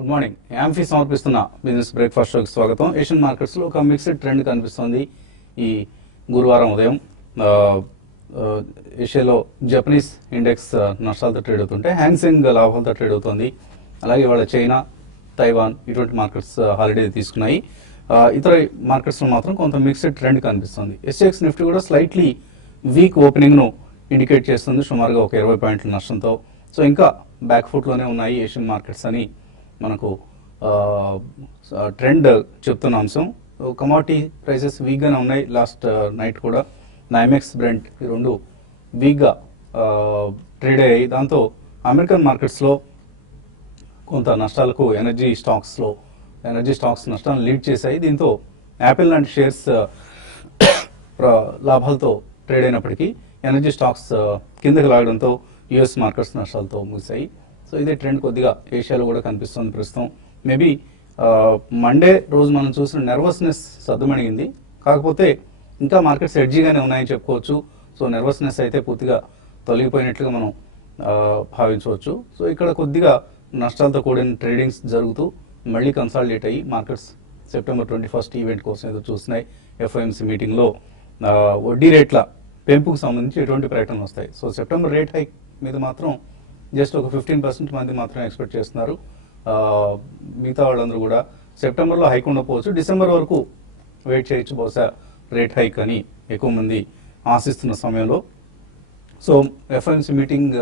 Good morning. Amphi సమర్పిస్తున్న business breakfast షోకి స్వాగతం. ఏషియన్ మార్కెట్స్ లో ఒక మిక్స్డ్ ట్రెండ్ కనిపిస్తోంది ఈ గురువారం ఉదయం. ఏషియాలో జపనీస్ ఇండెక్స్ నష్టాలతో ట్రేడ్ అవుతుంటే హ్యాంగ్సెంగ్ లాభాలతో ట్రేడ్ అవుతుంది. అలాగే వాళ్ళ చైనా, తైవాన్ ఇటువంటి మార్కెట్స్ హాలిడే తీసుకున్నాయి. ఇతర మార్కెట్స్లో మాత్రం కొంత మిక్స్డ్ ట్రెండ్ కనిపిస్తుంది. ఎస్ఎక్స్ నిఫ్టీ కూడా స్లైట్లీ వీక్ ఓపెనింగ్ను ఇండికేట్ చేస్తుంది, సుమారుగా ఒక 20 పాయింట్ల నష్టంతో. సో ఇంకా బ్యాక్ ఫుట్లోనే ఉన్నాయి ఏషియన్ మార్కెట్స్ అని మనకు ట్రెండ్ చెప్తున్న అంశం. కమాడిటీ ప్రైసెస్ వీక్గానే ఉన్నాయి. లాస్ట్ నైట్ కూడా నైమెక్స్, బ్రెంట్ ఈ రెండు వీక్గా ట్రేడ్ అయ్యాయి. దాంతో అమెరికన్ మార్కెట్స్లో కొంత నష్టాలకు ఎనర్జీ స్టాక్స్ నష్టాలను లీడ్ చేశాయి. దీంతో యాపిల్ లాంటి షేర్స్ లాభాలతో ట్రేడ్ అయినప్పటికీ ఎనర్జీ స్టాక్స్ కిందకి లాగడంతో యుఎస్ మార్కెట్స్ నష్టాలతో ముగిశాయి. సో ఇదే ట్రెండ్ కొద్దిగా ఏషియాలో కూడా కనిపిస్తుంది ప్రస్తుతం. మేబీ మండే రోజు మనం చూసిన నర్వస్నెస్ సద్దుమణిగింది, కాకపోతే ఇంకా మార్కెట్స్ ఎడ్జీగానే ఉన్నాయని చెప్పుకోవచ్చు. సో నర్వస్నెస్ అయితే పూర్తిగా తొలగిపోయినట్లుగా మనం భావించవచ్చు. సో ఇక్కడ కొద్దిగా నష్టాలతో కూడిన ట్రేడింగ్స్ జరుగుతూ మళ్ళీ కన్సాలిడేట్ అయ్యి మార్కెట్స్ సెప్టెంబర్ 21 ఈవెంట్ కోసం ఏదో చూస్తున్నాయి. ఎఫ్ఓఎంసీ మీటింగ్లో వడ్డీ రేట్ల పెంపుకు సంబంధించి ఎటువంటి ప్రకటనలు వస్తాయి. సో సెప్టెంబర్ రేట్ హైక్ మీద మాత్రం జస్ట్ ఒక 15% మంది మాత్రమే ఎక్స్పెక్ట్ చేస్తున్నారు. మిగతా వాళ్ళందరూ కూడా సెప్టెంబర్లో హైక్ ఉండకపోవచ్చు, డిసెంబర్ వరకు వెయిట్ చేయొచ్చు బహుశా రేట్ హైక్ అని ఎక్కువ మంది ఆశిస్తున్న సమయంలో. సో ఎఫ్ఓఎంసీ మీటింగ్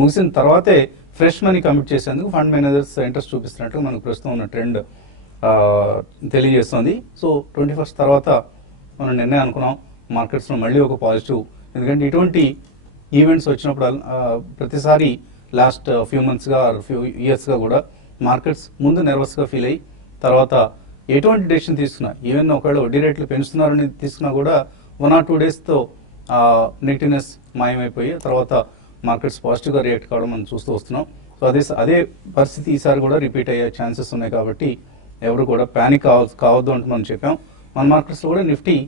ముగిసిన తర్వాతే ఫ్రెష్ మనీ కమిట్ చేసేందుకు ఫండ్ మేనేజర్స్ ఇంట్రెస్ట్ చూపిస్తున్నట్టు మనకు ప్రస్తుతం ఉన్న ట్రెండ్ తెలియజేస్తుంది. సో 21 తర్వాత మనం నిన్నే అనుకున్నాం మార్కెట్స్లో మళ్ళీ ఒక పాజిటివ్, ఎందుకంటే ఇటువంటి ఈవెంట్స్ వచ్చినప్పుడు ప్రతిసారి లాస్ట్ ఫ్యూ మంత్స్గా ఫ్యూ ఇయర్స్గా కూడా మార్కెట్స్ ముందు నర్వస్గా ఫీల్ అయ్యి తర్వాత ఎటువంటి డెసిషన్ తీసుకున్నా, ఈవెన్ ఒకవేళ వడ్డీ రేట్లు పెంచుతున్నారని తీసుకున్నా కూడా 1 or 2 డేస్తో నెగిటివ్నెస్ మాయమైపోయి తర్వాత మార్కెట్స్ పాజిటివ్గా రియాక్ట్ కావడం మనం చూస్తూ వస్తున్నాం. సో అదే పరిస్థితి ఈసారి కూడా రిపీట్ అయ్యే ఛాన్సెస్ ఉన్నాయి. కాబట్టి ఎవరు కూడా ప్యానిక్ కావద్దు అంటూ మనం చెప్పాం. మన మార్కెట్స్లో కూడా నిఫ్టీ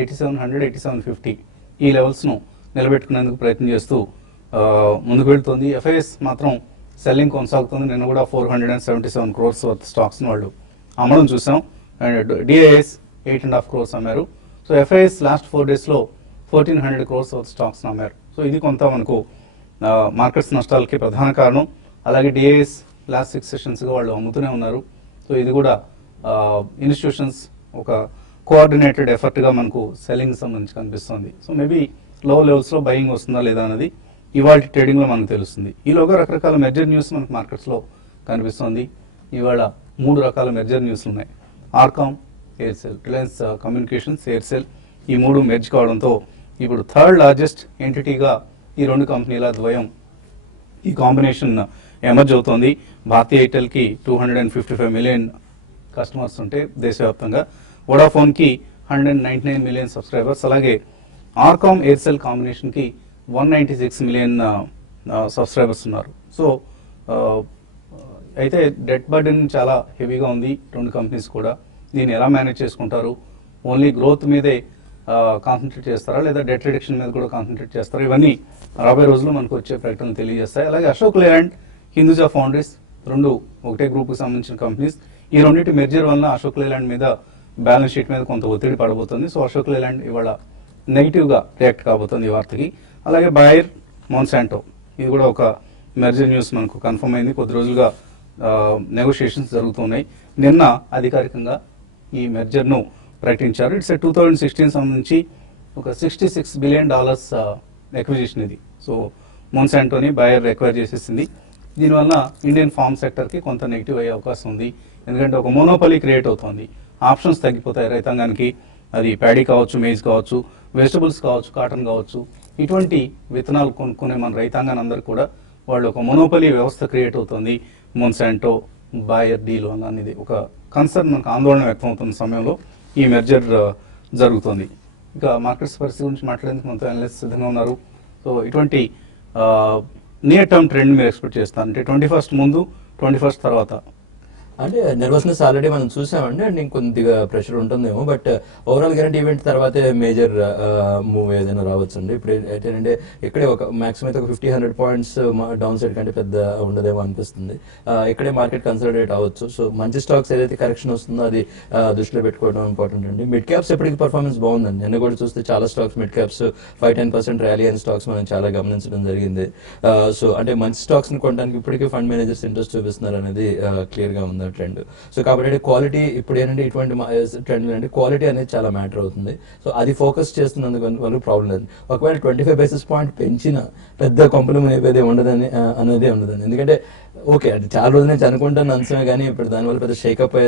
8700, 8750 ఈ లెవెల్స్ను నిలబెట్టుకునేందుకు ప్రయత్నం చేస్తూ ముందుకు వెళ్తుంది. ఎఫ్ఐఎస్ మాత్రం సెల్లింగ్ కొనసాగుతుంది. నిన్న కూడా 477 crores వర్త్ స్టాక్స్ని వాళ్ళు అమ్మడం చూసాం. అండ్ డిఐఎస్ 8.5 crores అమ్మారు. సో ఎఫ్ఐఎస్ లాస్ట్ 4 డేస్లో 1400 crores వర్త్ స్టాక్స్ని అమ్మారు. సో ఇది కొంత మనకు మార్కెట్స్ నష్టాలకి ప్రధాన కారణం. అలాగే డిఐఎస్ లాస్ట్ 6 సెషన్స్గా వాళ్ళు అమ్ముతూనే ఉన్నారు. సో ఇది కూడా ఇన్స్టిట్యూషన్స్ ఒక కోఆర్డినేటెడ్ ఎఫర్ట్గా మనకు సెల్లింగ్ సంబంధించి కనిపిస్తుంది. సో మేబీ లో లెవెల్స్లో బయింగ్ వస్తుందా లేదా అనేది ఇవాళ ట్రేడింగ్లో మనకు తెలుస్తుంది. ఈలోగా రకరకాల మెర్జర్ న్యూస్ మనకు మార్కెట్స్లో కనిపిస్తుంది. ఇవాళ 3 రకాల మెర్జర్ న్యూస్లు ఉన్నాయి. RCom, Aircel, Reliance communications, Aircel ఈ 3 మెర్జ్ కావడంతో ఇప్పుడు థర్డ్ లార్జెస్ట్ ఎంటిటీగా ఈ 2 కంపెనీల ద్వయం ఈ కాంబినేషన్ ఎమర్జ్ అవుతోంది. భారతీయ ఎయిర్టెల్కి 255 million కస్టమర్స్ ఉంటే దేశవ్యాప్తంగా, వోడాఫోన్కి 199 million సబ్స్క్రైబర్స్, అలాగే ఆర్కామ్ ఎయిర్సెల్ కాంబినేషన్కి 196 million సబ్స్క్రైబర్స్ ఉన్నారు. సో అయితే డెట్ బర్డెన్ చాలా హెవీగా ఉంది 2 కంపెనీస్ కూడా. దీన్ని ఎలా మేనేజ్ చేసుకుంటారు? ఓన్లీ గ్రోత్ మీదే కాన్సన్ట్రేట్ చేస్తారా లేదా డెట్ రిడక్షన్ మీద కూడా కాన్సన్ట్రేట్ చేస్తారా? ఇవన్నీ రాబోయే రోజుల్లో మనకు వచ్చే ప్రకటనలు తెలియజేస్తాయి. అలాగే అశోక్ లేలాండ్, హిందూజా ఫౌండరీస్ 2 ఒకటే గ్రూప్కి సంబంధించిన కంపెనీస్. ఈ రెండింటి మెర్జర్ వలన అశోక్ లేలాండ్ మీద బ్యాలెన్స్ షీట్ మీద కొంత ఒత్తిడి పడబోతుంది. సో అశోక్ లేలాండ్ ఇవాళ నెగిటివ్గా రియాక్ట్ కాబోతుంది ఈ వార్తకి. అలాగే బాయర్, మోన్సాంటో ఇది కూడా ఒక మెర్జర్ న్యూస్ మనకు కన్ఫర్మ్ అయింది. కొద్ది రోజులుగా నెగోషియేషన్స్ జరుగుతున్నాయి. నిన్న అధికారికంగా ఈ మెర్జర్ను ప్రకటించారు. ఇట్స్ 2016 సంబంధించి ఒక $66 billion ఎక్విజిషన్ ఇది. సో మోన్సాంటోని బాయర్ ఎక్వైర్ చేసేసింది. దీనివల్ల ఇండియన్ ఫార్మ్ సెక్టర్కి కొంత నెగిటివ్ అయ్యే అవకాశం ఉంది. ఎందుకంటే ఒక మోనోపలీ క్రియేట్ అవుతుంది. ఆప్షన్స్ తగ్గిపోతాయి రైతాంగానికి. అది ప్యాడీ కావచ్చు, మేజ్ కావచ్చు, వెజిటబుల్స్ కావచ్చు, కాటన్ కావచ్చు, ఇటువంటి విత్తనాలు కొనుక్కునే మన రైతాంగాన్ని అందరూ కూడా వాళ్ళు ఒక మోనోపలీ వ్యవస్థ క్రియేట్ అవుతుంది. మోన్సాంటో బాయర్ డీల్ అనేది ఒక కన్సర్న్, మనకు ఆందోళన వ్యక్తం అవుతున్న సమయంలో ఈ మెర్జర్ జరుగుతుంది. ఇంకా మార్కెట్స్ పరిస్థితి గురించి మాట్లాడేందుకు మనతో అనలిస్ట్ సిద్ధంగా ఉన్నారు. సో ఇటువంటి నియర్ టర్మ్ ట్రెండ్ మీరు ఎక్స్పెక్ట్ చేస్తారు అంటే 21 ముందు, 21 తర్వాత అంటే నర్వస్నెస్ ఆల్రెడీ మనం చూసామండి, అండ్ ఇంకొద్దిగా ప్రెషర్ ఉంటుందేమో, బట్ ఓవరాల్ గ్యారంటీ ఈవెంట్ తర్వాతే మేజర్ మూవ్ ఏదైనా రావచ్చండి. ఇప్పుడు ఏంటంటే ఇక్కడే ఒక మాక్సిమం అయితే ఒక 50-100 పాయింట్స్ డౌన్ సైడ్ కంటే పెద్ద ఉండదేమో అనిపిస్తుంది. ఇక్కడే మార్కెట్ కన్సల్టేట్ అవ్వచ్చు. సో మంచి స్టాక్స్ ఏదైతే కరెక్షన్ వస్తుందో అది దృష్టిలో పెట్టుకోవడం ఇంపార్టెంట్ అండి. మిడ్ క్యాప్స్ ఎప్పటికీ పర్ఫార్మెన్స్ బాగుందండి. నిన్న కూడా చూస్తే చాలా స్టాక్స్ మిడ్ క్యాప్స్ 5-10% ర్యాలీ అయిన స్టాక్స్ మనం చాలా గమనించడం జరిగింది. సో అంటే మంచి స్టాక్స్ ని కొనడానికి ఇప్పటికీ ఫండ్ మేనేజర్స్ ఇంట్రెస్ట్ చూపిస్తున్నారు అనేది క్లియర్ గా ఉంది ట్రెండ్. సో కాబట్టి క్వాలిటీ ఇప్పుడు ఏంటంటే ఇటువంటి ట్రెండ్ అంటే క్వాలిటీ అనేది చాలా మ్యాటర్ అవుతుంది. సో అది ఫోకస్ చేస్తున్నందుకు వల్ల ప్రాబ్లం లేదు. ఒకవేళ 25 బేసిస్ పాయింట్ పెంచిన పెద్ద కొంపలు మునిపేదే ఉండదని అనేది ఉండదండి. ఎందుకంటే ఓకే అది చాలా రోజుల నుంచి అనుకుంటున్న అంశమే, కానీ ఇప్పుడు దానివల్ల పెద్ద షేకప్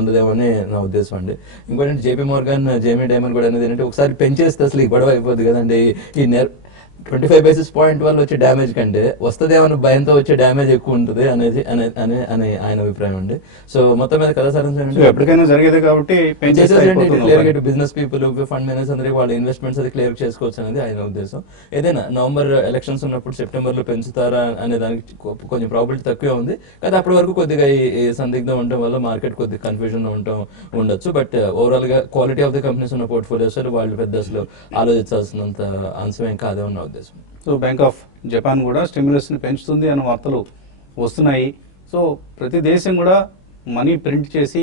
ఉండదేమో అని నా ఉద్దేశం అండి. ఇంకోటి జేపీ మోర్గాన్, జేమీ డైమన్ కూడా అనేది ఏంటంటే ఒకసారి పెంచేస్తే అసలు ఈ గొడవ అయిపోద్ది కదండి. ఈ 25 బేసిస్ పాయింట్ వల్ల వచ్చే డ్యామేజ్ కంటే వస్తుందేమో భయంతో వచ్చే డ్యామేజ్ ఎక్కువ ఉంటుంది అనేది అని ఆయన అభిప్రాయం అండి. సో మొత్తం మీద కథ సార్ ఎప్పటికైనా జరిగేది కాబట్టి బిజినెస్ పీపుల్, ఫండ్ మేనేజర్స్ అందరికీ వాళ్ళ ఇన్వెస్ట్మెంట్స్ అది క్లియర్ చేసుకోవచ్చు అనేది ఆయన ఉద్దేశం. ఏదైనా నవంబర్ ఎలక్షన్స్ ఉన్నప్పుడు సెప్టెంబర్ లో పెంచుతారా అనే దానికి కొంచెం ప్రాబిలిటీ తక్కువే ఉంది. కానీ అప్పటి వరకు కొద్దిగా ఈ సందిగ్ధం ఉండటం వల్ల మార్కెట్ కొద్దిగా కన్ఫ్యూజన్ ఉండొచ్చు. బట్ ఓవరాల్ గా క్వాలిటీ ఆఫ్ ది కంపెనీస్ ఉన్న పోర్ట్ఫోలియోస్ వాళ్ళు పెద్ద అసలు ఆలోచించాల్సినంత అంశం ఏం కాదే ఉన్న ఉద్దేశం. సో బ్యాంక్ ఆఫ్ జపాన్ కూడా స్టిమ్యులస్ ని పెంచుతుంది అనే వార్తలు వస్తున్నాయి. సో ప్రతి దేశం కూడా మనీ ప్రింట్ చేసి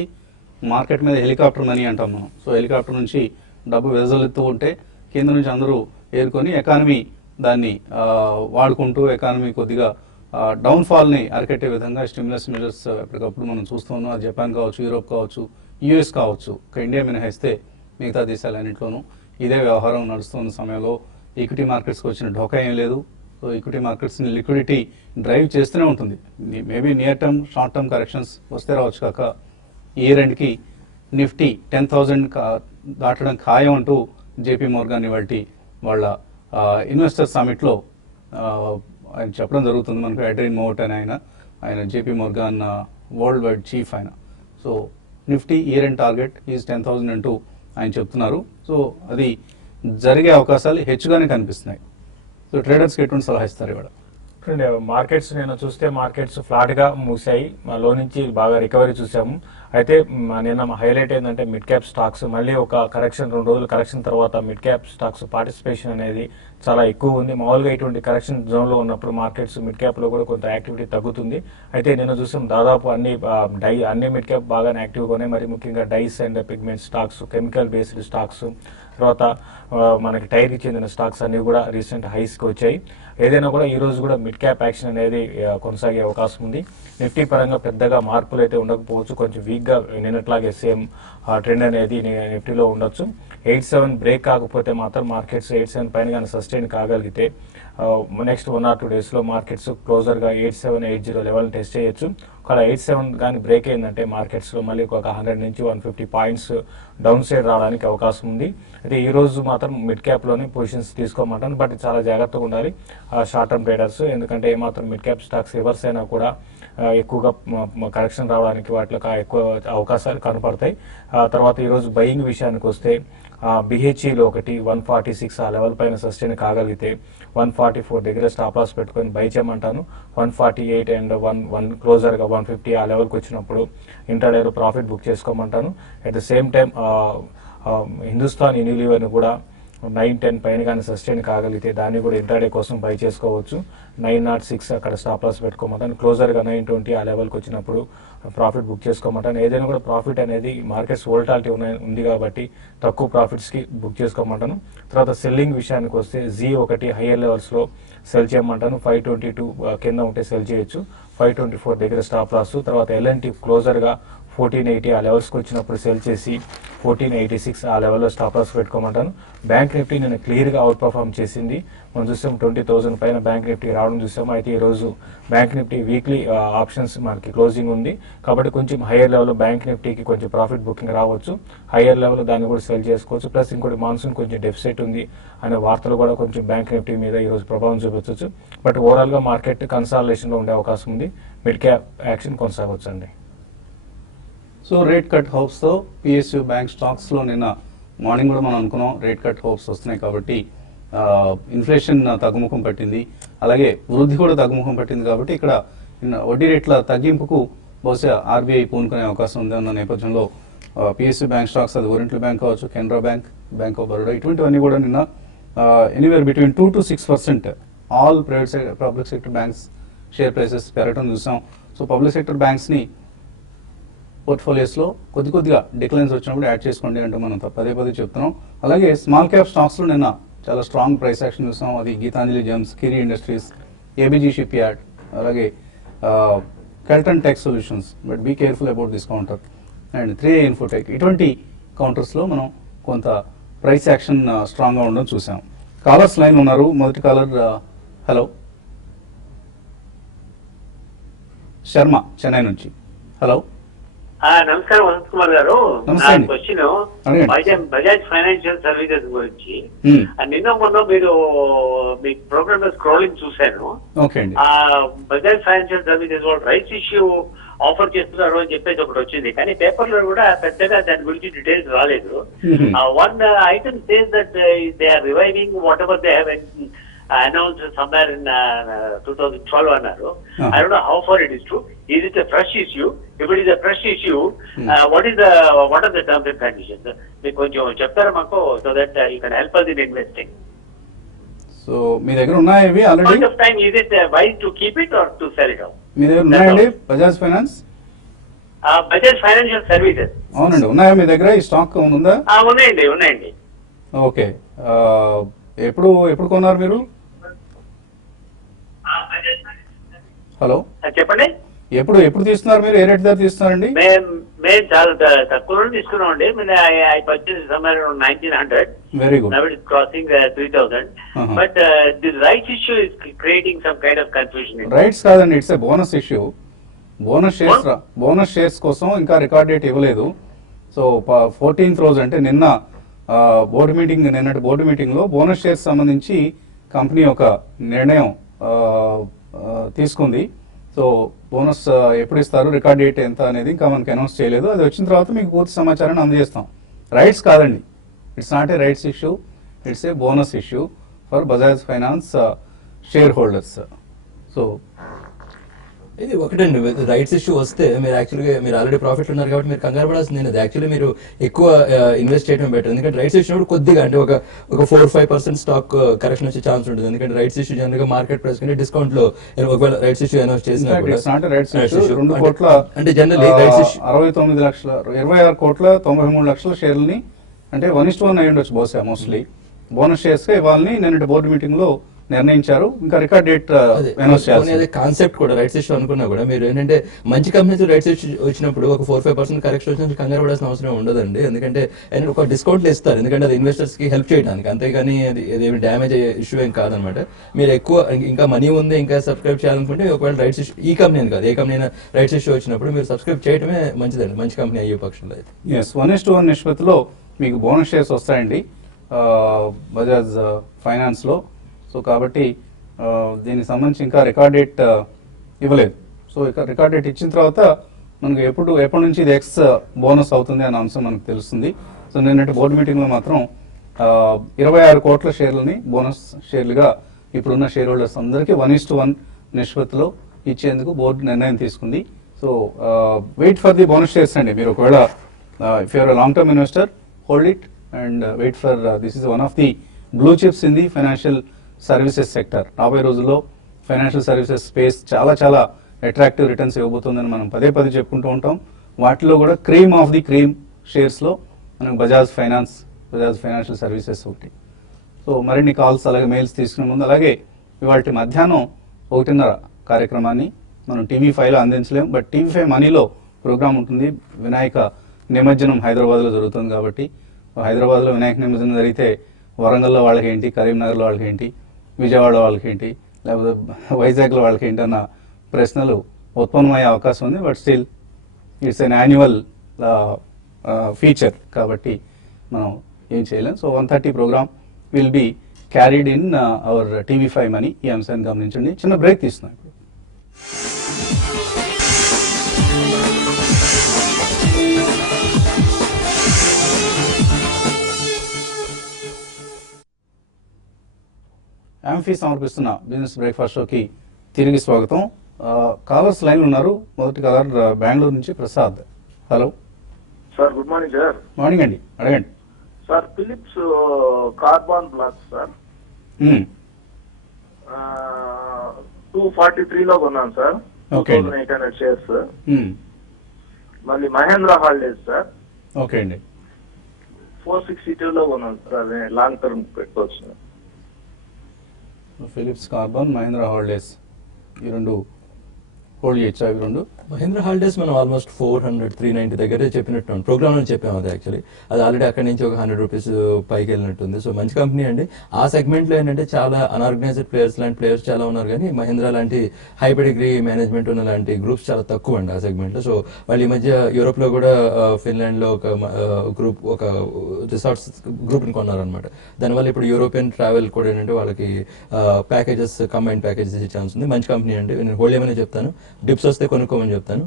మార్కెట్ మీద హెలికాప్టర్ మనీ అంటాం మనం. సో హెలికాప్టర్ నుంచి డబ్బు వెదజల్లుతూ ఉంటే కింద నుంచి అందరూ ఏరుకొని ఎకానమీ దాన్ని వాడుకుంటూ ఎకానమీ కొద్దిగా డౌన్ఫాల్ ని అరికట్టే విధంగా స్టిమ్యులస్ మెజర్స్ ఎప్పటికప్పుడు మనం చూస్తున్నాం. అది జపాన్ కావచ్చు, యూరోప్ కావచ్చు, యుఎస్ కావచ్చు, ఇండియా మినహాయిస్తే మిగతా దేశాలన్నింటిలోనూ ఇదే వ్యవహారం నడుస్తున్న సమయంలో ఈక్విటీ మార్కెట్స్కి వచ్చిన ఢోకా ఏం లేదు. సో ఈక్విటీ మార్కెట్స్ని లిక్విడిటీ డ్రైవ్ చేస్తూనే ఉంటుంది. Maybe near term, short term corrections వస్తే రావచ్చు కాక ఇయర్ ఎండ్కి నిఫ్టీ 10,000 దాటడం ఖాయం అంటూ జేపీ మోర్గాన్ ఇవాల్టి వాళ్ళ ఇన్వెస్టర్ సమిట్లో ఆయన చెప్పడం జరుగుతుంది. మనకు అడ్రిన్ మోట్ అని ఆయన JP Morgan world wide chief ఆయన. So Nifty year end target is 10,000 అంటూ ఆయన చెప్తున్నారు. సో అది జరిగే అవకాశాలు హెచ్చుగానే కనిపిస్తున్నాయి. సో ట్రేడర్స్కి ఎటువంటి సలహా ఇస్తారు ఇవాళ? మార్కెట్స్ నేను చూస్తే మార్కెట్స్ ఫ్లాట్ గా మూసాయి, లో నుంచి బాగా రికవరీ చూసాము. అయితే నిన్న హైలైట్ ఏంటంటే మిడ్ క్యాప్ స్టాక్స్ మళ్ళీ ఒక కరెక్షన్, 2 రోజులు కరెక్షన్ తర్వాత మిడ్ క్యాప్ స్టాక్స్ పార్టిసిపేషన్ అనేది చాలా ఎక్కువ ఉంది. మామూలుగా ఇటువంటి కరెక్షన్ జోన్ లో ఉన్నప్పుడు మార్కెట్స్ మిడ్ క్యాప్ లో కూడా కొంత యాక్టివిటీ తగ్గుతుంది. అయితే నేను చూసాం దాదాపు అన్ని మిడ్ క్యాప్ బాగానే యాక్టివ్గా ఉన్నాయి. మరి ముఖ్యంగా dyes and pigment stocks, chemical based stocks, తర్వాత మనకి టైర్కి చెందిన స్టాక్స్ అన్ని కూడా రీసెంట్ హైస్కి వచ్చాయి. ఏదైనా కూడా ఈ రోజు కూడా మిడ్ క్యాప్ యాక్షన్ అనేది కొనసాగే అవకాశం ఉంది. నిఫ్టీ పరంగా పెద్దగా మార్పులు అయితే ఉండకపోవచ్చు, కొంచెం వీక్గా నిన్నట్లాగే సేమ్ ట్రెండ్ అనేది నిఫ్టీలో ఉండొచ్చు. 87 బ్రేక్ కాకపోతే మాత్రం మార్కెట్స్ 87 పైన కానీ సస్టైన్ కాగలిగితే నెక్స్ట్ 1 or 2 డేస్లో మార్కెట్స్ క్లోజర్గా 8780 లెవెల్ టెస్ట్ చేయొచ్చు. ఒకవేళ 87 కానీ బ్రేక్ అయిందంటే మార్కెట్స్లో మళ్ళీ ఒక 100 నుంచి 150 పాయింట్స్ డౌన్ సైడ్ రావడానికి అవకాశం ఉంది. అయితే ఈ రోజు మాత్రం మిడ్ క్యాప్లోనే పొజిషన్స్ తీసుకోమంటాను, బట్ చాలా జాగ్రత్తగా ఉండాలి షార్ట్ టర్మ్ ట్రేడర్స్. ఎందుకంటే ఏమాత్రం మిడ్ క్యాప్ స్టాక్స్ రివర్స్ అయినా కూడా ఎక్కువగా కరెక్షన్ రావడానికి వాటిలో ఎక్కువ అవకాశాలు కనపడతాయి. తర్వాత ఈరోజు బయింగ్ విషయానికి వస్తే బిహెచ్ఈలో ఒకటి 146 ఆ లెవెల్ పైన సస్టైన్ కాగలిగితే 144 దగ్గర స్టాప్ లాస్ పెట్టుకొని బై చేయమంటాను. 148 అండ్ 1 క్లోజర్గా 150 ఆ లెవెల్కి వచ్చినప్పుడు ఇంటర్డేలో ప్రాఫిట్ బుక్ చేసుకోమంటాను. At the same time Hindustan యూనిలీవర్ని కూడా 910 పైన కానీ సస్టైన్ కాగలిగితే దాన్ని కూడా ఇంటర్డే కోసం బై చేసుకోవచ్చు. 906 అక్కడ స్టాప్ లాస్ పెట్టుకోమంటాను. క్లోజర్గా 920 ఆ లెవెల్కి వచ్చినప్పుడు ప్రాఫిట్ బుక్ చేసుకోమంటాను. ఏదైనా కూడా ప్రాఫిట్ అనేది మార్కెట్స్ వోల్టాలిటీ ఉంది కాబట్టి తక్కువ ప్రాఫిట్స్కి బుక్ చేసుకోమంటాను. తర్వాత సెల్లింగ్ విషయానికి వస్తే Z1 హయ్యర్ లెవెల్స్లో సెల్ చేయమంటాను. 522 కింద ఉంటే సెల్ చేయొచ్చు. 524 దగ్గర స్టాప్ లాస్. తర్వాత ఎల్ఎన్టీ క్లోజర్గా 1480 ఆ లెవెల్స్కి వచ్చినప్పుడు సెల్ చేసి 1486 ఆ లెవెల్లో స్టాప్ లాస్ పెట్టుకోమంటాను. బ్యాంక్ నిఫ్టీ నేను క్లియర్గా అవుట్ పర్ఫార్మ్ చేసింది. మనం చూసాం 20,000 పైన బ్యాంక్ నిఫ్టీ రావడం చూసాము. అయితే ఈరోజు బ్యాంక్ నిఫ్టీ వీక్లీ ఆప్షన్స్ మనకి క్లోజింగ్ ఉంది కాబట్టి కొంచెం హయ్యర్ లెవెల్లో బ్యాంక్ నిఫ్టీకి కొంచెం ప్రాఫిట్ బుకింగ్ రావచ్చు. హయ్యర్ లెవెల్లో దాన్ని కూడా సెల్ చేసుకోవచ్చు. ప్లస్ ఇంకోటి మాన్సూన్ కొంచెం డెఫిసిట్ ఉంది అనే వార్తలు కూడా కొంచెం బ్యాంక్ నిఫ్టీ మీద ఈరోజు ప్రభావం చూపించవచ్చు. బట్ ఓవరాల్గా మార్కెట్ కన్సాలిడేషన్లో ఉండే అవకాశం ఉంది. మిడ్ క్యాప్ యాక్షన్ కొనసాగవచ్చు అండి. సో రేట్ కట్ హోప్స్తో పిఎస్యూ బ్యాంక్ స్టాక్స్లో నిన్న మార్నింగ్ కూడా మనం అనుకున్నాం రేట్ కట్ హోప్స్ వస్తున్నాయి కాబట్టి ఇన్ఫ్లేషన్ తగ్గుముఖం పట్టింది, అలాగే వృద్ధి కూడా తగ్గుముఖం పట్టింది కాబట్టి ఇక్కడ వడ్డీ రేట్ల తగ్గింపుకు బహుశా ఆర్బీఐ పూనుకునే అవకాశం ఉంది అన్న నేపథ్యంలో పిఎస్యూ బ్యాంక్ స్టాక్స్, అది ఓరియంటల్ బ్యాంక్ కావచ్చు, Canara bank, bank of Baroda, ఇటువంటివన్నీ కూడా నిన్న anywhere between 2 to 6% all public sector banks share prices పెరగడం చూసాం. సో పబ్లిక్ సెక్టర్ బ్యాంక్స్ని పోర్ట్ఫోలియోస్లో కొద్దిగా డిక్లైన్స్ వచ్చినప్పుడు యాడ్ చేసుకోండి అంటూ మనం పదే చెప్తున్నాం. అలాగే స్మాల్ క్యాప్ స్టాక్స్లో నిన్న చాలా స్ట్రాంగ్ ప్రైస్ యాక్షన్ చూసాం. అది Geetanjali gems, Kiri industries, ABG shipyard, అలాగే Kelton tech solutions, but be careful about this counter, and 3i ఇన్ఫోటెక్. ఇటువంటి కౌంటర్స్లో మనం కొంత ప్రైస్ యాక్షన్ స్ట్రాంగ్గా ఉండడం చూసాం. కాలర్స్ లైన్ ఉన్నారు. మొదటి కాలర్ హలో, శర్మ చెన్నై నుంచి. హలో, నమస్కారం వసంత్ కుమార్ గారు. నమస్తే అండి. క్వశ్చన్ అడగండి. బజాజ్ ఫైనాన్షియల్ సర్వీసెస్ గురించి. మ్మ్. నిన్న మొన్న మీరు మీ ప్రోగ్రామ్ లో స్క్రోలింగ్ చూశాను. ఓకే అండి. బజాజ్ ఫైనాన్షియల్ సర్వీసెస్ వాళ్ళు రైట్స్ ఇష్యూ ఆఫర్ చేస్తున్నారు అని చెప్పేసి ఒకటి వచ్చింది, కానీ పేపర్ లో కూడా పెద్దగా దాని గురించి డీటెయిల్స్ రాలేదు. Hmm. One item says that they are reviving whatever they have announced somewhere in 2012 అన్నారు. I don't know how far it is true. Is it a fresh issue? If it is a fresh issue, what are the terms and conditions? మీరు కొంచెం చెప్తారా మాకు, so that you can help us in investing. So మీ దగ్గర ఉన్నాయా ఇవి already? Point of time, is it wise to keep it or to sell it out? మీ దగ్గర ఉన్నాయండి Bajaj finance? Bajaj Financial Services. అవునండి, ఉన్నాయా మీ దగ్గర? ఈ స్టాక్ ఉందా? ఉన్నాయండి. ఓకే, ఎప్పుడు కొన్నారు మీరు? హలో, చెప్పండి. ఎప్పుడు తీస్తున్నారు మీరు? ఏ రేట్ దగ్గర తీస్తున్నారండి? మేము చాలా తక్కువలో తీసుకున్నాం అండి. I purchased somewhere around 1900. Very good. Now it is crossing 3000. But this rights issue is creating some kind of confusion. Rights కాదండి, it's a bonus issue. Bonus shares కోసం ఇంకా రికార్డ్ డేట్ ఇవ్వలేదు. సో 14th రోజు అంటే నిన్నటి board meeting లో bonus shares సంబంధించి company ఒక నిర్ణయం తీసుకుంది. సో బోనస్ ఎప్పుడు ఇస్తారు, రికార్డ్ డేట్ ఎంత అనేది ఇంకా మనకి అనౌన్స్ చేయలేదు. అది వచ్చిన తర్వాత మీకు పూర్తి సమాచారాన్ని అందజేస్తాం. రైట్స్ కాదండి, it's not a rights issue, it's a bonus issue for Bajaj finance share holders. So ఇది ఒకటండి, రైట్స్ ఇష్యూ వస్తే మీరు ఆల్రెడీ ప్రాఫిట్ ఉన్నారు కాబట్టి మీరు కంగారు పడాల్సింది లేదు. యాక్చువల్లీ మీరు ఎక్కువ ఇన్వెస్ట్ చేయడం బెటర్. ఎందుకంటే రైట్స్ ఇచ్చినప్పుడు కొద్దిగా అంటే ఒక 4-5% స్టాక్ కరెక్షన్ వచ్చే ఛాన్స్ ఉంటుంది. ఎందుకంటే రైట్స్ ఇష్యూ జనరల్ గా మార్కెట్ ప్రైస్ కంటే డిస్కౌంట్ లో ఒకవేళ రైట్స్ ఇష్యూ అనౌన్స్ చేసినా అంటే జనరల్లీ రైట్స్ ఇష్యూ 26 కోట్ల 93 లక్షల షేర్లని అంటే 1:1 అయి ఉండొచ్చు బహుశా. మోస్ట్లీ బోనస్ షేర్స్ గా ఇవ్వాలని నిన్నటి బోర్డు మీటింగ్ లో నిర్ణయించారు. ఇంకా రికార్డ్ డేట్ అనౌన్స్ చేయాలి. కాన్సెప్ట్ కూడా రైట్స్ ఇష్యూ అనుకున్నా కూడా మీరు ఏంటంటే మంచి కంపెనీస్ రైట్స్ ఇష్యూ వచ్చినప్పుడు ఒక 4-5% కరెక్షన్ వచ్చినప్పుడు కంగారు పడాల్సిన అవసరం ఉండదండి. ఎందుకంటే ఒక డిస్కౌంట్లు ఇస్తారు, ఎందుకంటే అది ఇన్వెస్టర్స్ కి హెల్ప్ చేయడానికి, అంతేగాని అది డ్యామేజ్ అయ్యే ఇష్యూ ఏం కాదనమాట. మీరు ఎక్కువ ఇంకా మనీ ఉంది ఇంకా సబ్స్క్రైబ్ చేయాలనుకుంటే ఒకవేళ రైట్స్ ఇష్యూ ఈ కంపెనీ కాదు ఏ కంపెనీ అయినా రైట్స్ ఇష్యూ వచ్చినప్పుడు మీరు సబ్స్క్రైబ్ చేయడమే మంచిదండి, మంచి కంపెనీ అయ్యే పక్షంలో అయితే. 1:1 నిష్పత్తిలో మీకు బోనస్ షేర్స్ వస్తాయండి బజాజ్ ఫైనాన్స్ లో. సో కాబట్టి దీనికి సంబంధించి ఇంకా రికార్డ్ డేట్ ఇవ్వలేదు. సో ఇక రికార్డ్ డేట్ ఇచ్చిన తర్వాత మనకు ఎప్పటి నుంచి ఇది ఎక్స్ బోనస్ అవుతుంది అనే అంశం మనకు తెలుస్తుంది. సో నిన్నటి బోర్డు మీటింగ్లో మాత్రం 26 కోట్ల షేర్లని బోనస్ షేర్లుగా ఇప్పుడున్న షేర్ హోల్డర్స్ అందరికీ 1:1 నిష్పత్తిలో ఇచ్చేందుకు బోర్డు నిర్ణయం తీసుకుంది. So wait for the bonus shares అండి. మీరు ఒకవేళ if you're long term investor, hold it and wait for this is one of the blue chips in the financial services sector. రాబోయే రోజుల్లో ఫైనాన్షియల్ సర్వీసెస్ స్పేస్ చాలా attractive returns ఇవ్వబోతుందని మనం పదే చెప్పుకుంటూ ఉంటాం. వాటిలో కూడా క్రీమ్ ఆఫ్ ది క్రీమ్ షేర్స్లో మనకు బజాజ్ ఫైనాన్షియల్ సర్వీసెస్ ఒకటి. సో మరిన్ని కాల్స్ అలాగే మెయిల్స్ తీసుకునే ముందు, అలాగే ఇవాళ మధ్యాహ్నం 1:30 కార్యక్రమాన్ని మనం TV5లో అందించలేం, బట్ TV5 మనీలో ప్రోగ్రామ్ ఉంటుంది. వినాయక నిమజ్జనం హైదరాబాద్లో జరుగుతుంది కాబట్టి హైదరాబాద్లో వినాయక నిమజ్జనం జరిగితే వరంగల్లో వాళ్ళకేంటి, కరీంనగర్లో వాళ్ళకేంటి, విజయవాడ వాళ్ళకేంటి, లేకపోతే వైజాగ్లో వాళ్ళకేంటి అన్న ప్రశ్నలు ఉత్పన్నమయ్యే అవకాశం ఉంది. But still it's an annual feature కాబట్టి మనం ఏం చేయలేం. So 1:30 program will be carried in our TV5 money. ఈ అంశాన్ని గమనించండి. చిన్న బ్రేక్ తీస్తున్నాం ఇప్పుడు. యాంఫీ సమర్పిస్తున్న బిజినెస్ బ్రేక్ఫాస్ట్ షోకి తిరిగి స్వాగతం. కాలర్స్ లైన్ ఉన్నారు. మొదటి కాలర్ బెంగళూరు నుంచి Prasad. Hello sir, good morning sir. Morning అండి, అడగండి. Sir, Philips carbon black sir, 243 లో కొన్నాను సార్, Okay. 2800 షేర్స్. మళ్ళీ మహేంద్ర హాలిడేస్ సార్, ఓకే అండి. 462 లో కొన్నాను సార్. అదే లాంగ్ టర్మ్ పెట్టుకోవచ్చు. ఫిలిప్స్ కార్బన్, మహేంద్ర హాలిడేస్, ఈ రెండు హోల్డ్ చేయొచ్చా? ఇవి రెండు మహేంద్ర హాలిడేస్ మనం ఆల్మోస్ట్ 400, 390 దగ్గరే చెప్పినట్టు ప్రోగ్రామ్ లో చెప్పాము అది యాక్చువల్లీ. అది ఆల్రెడీ అక్కడి నుంచి ఒక 100 రూపీస్ పైకి వెళ్ళినట్టుంది. సో మంచి కంపెనీ అండి. ఆ సెగ్మెంట్ లో ఏంటంటే చాలా అన్ఆర్గనైజ్డ్ ప్లేయర్స్ లాంటి ప్లేయర్స్ చాలా ఉన్నారు, కానీ మహేంద్ర లాంటి హై పెడిగ్రీ మేనేజ్మెంట్ ఉన్న లాంటి గ్రూప్స్ చాలా తక్కువ అండి ఆ సెగ్మెంట్ లో. సో వాళ్ళు ఈ మధ్య యూరోప్ లో కూడా ఫిన్లాండ్ లో ఒక గ్రూప్, ఒక రిసార్ట్స్ గ్రూప్ ని కొన్నారనమాట. దానివల్ల ఇప్పుడు యూరోపియన్ ట్రావెల్ కూడా ఏంటంటే వాళ్ళకి ప్యాకేజెస్, కంబైన్ ప్యాకేజెస్ ఇచ్చే ఛాన్స్ ఉంది. మంచి కంపెనీ అండి. నేను హోల్డ్ ఏమని చెప్తాను, డిప్స్ వస్తే కొనుక్కోమని చెప్తాను.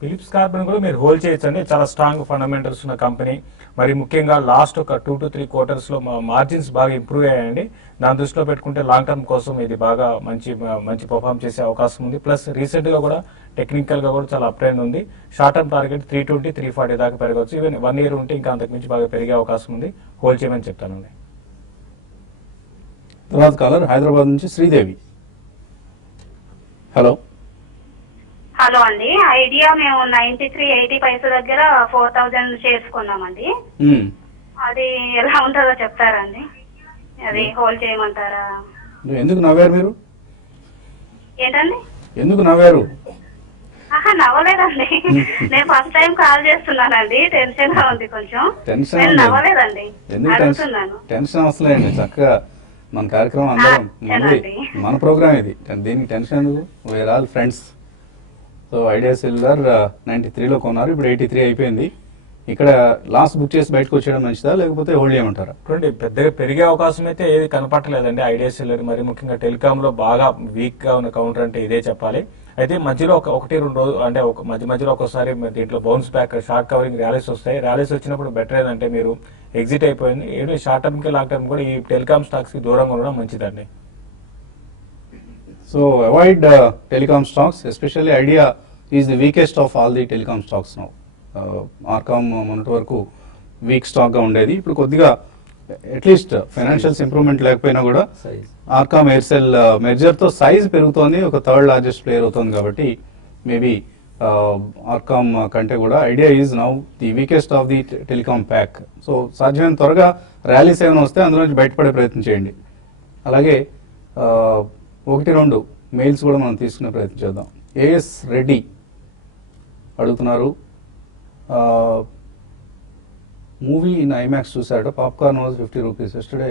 ఫిలిప్స్ కార్బన్ కూడా మీరు హోల్డ్ చేయొచ్చు అండి. చాలా స్ట్రాంగ్ ఫండమెంటల్స్ ఉన్న కంపెనీ. మరి ముఖ్యంగా లాస్ట్ ఒక 2 to 3 quarters లో మార్జిన్స్ బాగా ఇంప్రూవ్ అయ్యాయండి. దాని దృష్టిలో పెట్టుకుంటే లాంగ్ టర్మ్ కోసం ఇది బాగా మంచి పర్ఫామ్ చేసే అవకాశం ఉంది. ప్లస్ రీసెంట్ గా కూడా టెక్నికల్ గా కూడా చాలా అప్ ట్రెండ్ ఉంది. షార్ట్ టర్మ్ టార్గెట్ 320, 340 దాకా పెరగవచ్చు. ఈవెన్ 1 year ఉంటే ఇంకా అంతకు మించి బాగా పెరిగే అవకాశం ఉంది. హోల్డ్ చేయమని చెప్తానండి. తర్వాత కాలర్ హైదరాబాద్ నుంచి శ్రీదేవి. హలో హలో అండి, ఐడియా మేము 93.80 పైసల దగ్గర 4000 షేర్స్ కొన్నామండి. అది ఎలా ఉంటుందో చెప్తారండి? అది హోల్డ్ చేయమంటారా? ఎందుకు నవ్వారు మీరు? ఏంటండి? ఎందుకు నవ్వారు? నవ్వలేదండి. నేను ఫస్ట్ టైం కాల్ చేస్తున్నానండి, టెన్షన్ గా ఉంది కొంచెం. టెన్షన్ నేను నవ్వలేదండి, ఎందుకు అడుగుతున్నాను. టెన్షన్ అవసరం లేదండి. చక్కగా మన కార్యక్రమం అందరం మన ప్రోగ్రామ్ ఇది. దీనికి టెన్షన్ ఎందుకు? We're all friends. So Idea Cellular 93లో కొన్నారు, ఇప్పుడు 83 అయిపోయింది. ఇక్కడ లాస్ బుక్ చేసి బయటకు వచ్చేయడం మంచిదా, లేకపోతే హోల్డ్ చేయమంటారా? చూడండి, పెద్దగా పెరిగే అవకాశం అయితే ఏది కనపట్టలేదండి ఐడియా సెల్యులార్. మరి ముఖ్యంగా టెలికామ్ లో బాగా వీక్ గా ఉన్న కౌంటర్ అంటే ఇదే చెప్పాలి. అయితే మధ్యలో ఒకటి 2 రోజులు అంటే మధ్యలో ఒకసారి దీంట్లో bounce back, short covering rallies వస్తాయి. ర్యాలీస్ వచ్చినప్పుడు బెటర్ ఏదంటే మీరు ఎగ్జిట్ అయిపోయింది. ఏదో షార్ట్ టర్మ్ కి లాంగ్ టర్మ్ కూడా ఈ టెలికామ్ స్టాక్స్ కి దూరంగా ఉండడం మంచిదండి. So avoid telecom stocks, especially Idea is the weakest of all the telecom stocks now. Arcom మొన్నటి వరకు వీక్ స్టాక్ గా ఉండేది. ఇప్పుడు కొద్దిగా అట్లీస్ట్ ఫైనాన్షియల్స్ ఇంప్రూవ్మెంట్ లేకపోయినా కూడా ఆర్కామ్ ఎయిర్సెల్ మెర్జర్ తో సైజ్ పెరుగుతోంది, ఒక 3rd లార్జెస్ట్ ప్లేయర్ అవుతుంది. కాబట్టి మేబీ ఆర్కామ్ కంటే కూడా idea is now the weakest of the telecom pack. So సాధ్యమైన త్వరగా ర్యాలీస్ ఏమైనా వస్తే అందులో నుంచి బయటపడే ప్రయత్నం చేయండి. అలాగే 1-2 మెయిల్స్ కూడా మనం తీసుకునే ప్రయత్నం చేద్దాం. ఏఎస్ రెడ్డి అడుగుతున్నారు, మూవీ ఇన్ ఐమాక్స్ చూసారట, popcorn was 50 rupees. Yesterday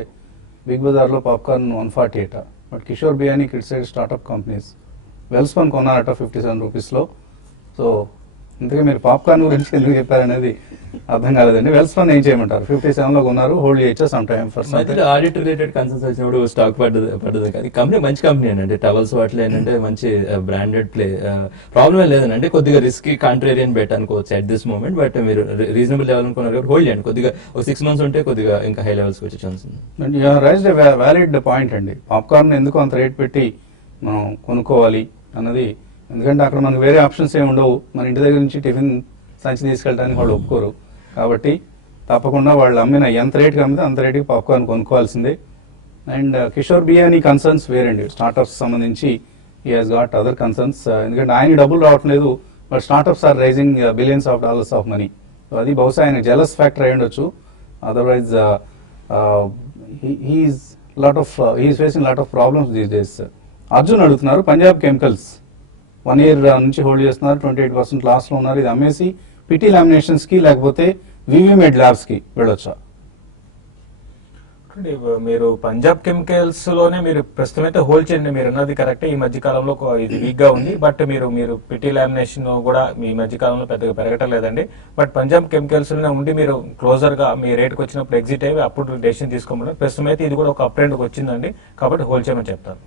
big బజార్లో popcorn 148. But Kishore Biyani criticised startup companies. Welspun కొన్నారట 57 రూపీస్లో. సో ఇంతగా మీరు పాప్కార్న్ గురించి ఎందుకు చెప్పారనేది అర్థం కాలేదండి. వెల్స్పన్ ఏం చేయమంటారు? 57లో కొన్నారు, హోల్డ్ చేయొచ్చా సమ్ టైమ్ ఫర్ మధ్యలో ఆడిట్ రిలేటెడ్ కన్సర్న్స్ వచ్చినప్పుడు స్టాక్ పడ్డది కానీ కంపెనీ మంచి కంపెనీ అండి. టవల్స్ వాటిలో ఏంటంటే మంచి బ్రాండెడ్ ప్లే, ప్రాబ్లం ఏం లేదండి. అంటే కొద్దిగా కాంట్రేరియన్ బెట్ అనుకోవచ్చు అట్ దిస్ మూమెంట్. బట్ మీరు రీజనబుల్ లెవెల్ అనుకున్నారు కాబట్టి హోల్డ్ చేయండి. కొద్దిగా ఒక 6 months ఉంటే కొద్దిగా ఇంకా హై లెవెల్స్ వచ్చే ఛాన్స్ ఉంది. రైజ్డ్ వ్యాలిడ్ పాయింట్ అండి. పాప్కార్న్ ఎందుకు అంత రేట్ పెట్టి మనం కొనుక్కోవాలి అన్నది. ఎందుకంటే అక్కడ మనకు వేరే ఆప్షన్స్ ఏమి ఉండవు. మన ఇంటి దగ్గర నుంచి టిఫిన్ సంచి తీసుకెళ్ళడానికి వాళ్ళు ఒప్పుకోరు. కాబట్టి తప్పకుండా వాళ్ళు అమ్మిన ఎంత రేట్కి అమ్మితే అంత రేటుకి పాప్కార్న్ కొనుక్కోవాల్సిందే. అండ్ కిషోర్ బియానీ కన్సర్న్స్ వేరండి. స్టార్ట్అప్స్ సంబంధించి he has got other concerns. ఎందుకంటే ఆయన డబ్బులు రావట్లేదు, but startups are raising billions of dollars of money. So అది బహుశా ఆయన జెలస్ ఫ్యాక్టర్ అయి ఉండొచ్చు. Otherwise he is facing lot of problems these days. Arjun అడుగుతున్నారు, పంజాబ్ కెమికల్స్ 1 year నుంచి హోల్డ్ చేస్తున్నారు, 28% లాస్ లో ఉన్నారు. ఇది అమ్మేసి పిటి లామినేషన్స్ కి లేకపోతే వివిమెడ్ ల్యాబ్స్ కి వెళ్ళొచ్చా? మీరు పంజాబ్ కెమికల్స్ లోనే మీరు ప్రస్తుతం అయితే హోల్డ్ చేయండి. మీరు అన్నది కరెక్టే. ఈ మధ్య కాలంలో ఇది వీక్ గా ఉంది. బట్ మీరు పిటి లామినేషన్ కూడా ఈ మధ్య కాలంలో పెద్దగా పెరగటం లేదండి. బట్ పంజాబ్ కెమికల్స్ లోనే ఉండి మీరు క్లోజర్ గా మీ రేట్కి వచ్చినప్పుడు ఎగ్జిట్ అయ్యి అప్పుడు డెసిషన్ తీసుకోమన్నారు. ప్రస్తుతం అయితే ఇది కూడా ఒక అప్ ట్రెండ్ వచ్చిందండి, కాబట్టి హోల్డ్ చేయమని చెప్తాను.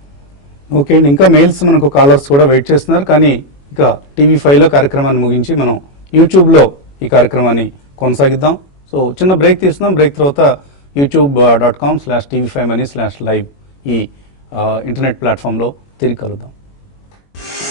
ఓకే అండి, ఇంకా మెయిల్స్ మనకు కాలర్స్ కూడా వెయిట్ చేస్తున్నారు. కానీ ఇక టీవీ5లో కార్యక్రమాన్ని ముగించి మనం యూట్యూబ్లో ఈ కార్యక్రమాన్ని కొనసాగిద్దాం. సో చిన్న బ్రేక్ తీసుకుందాం. బ్రేక్ తర్వాత youtube.com/tv5money/live ఈ ఇంటర్నెట్ ప్లాట్ఫామ్లో తిరిగి కలుద్దాం. you.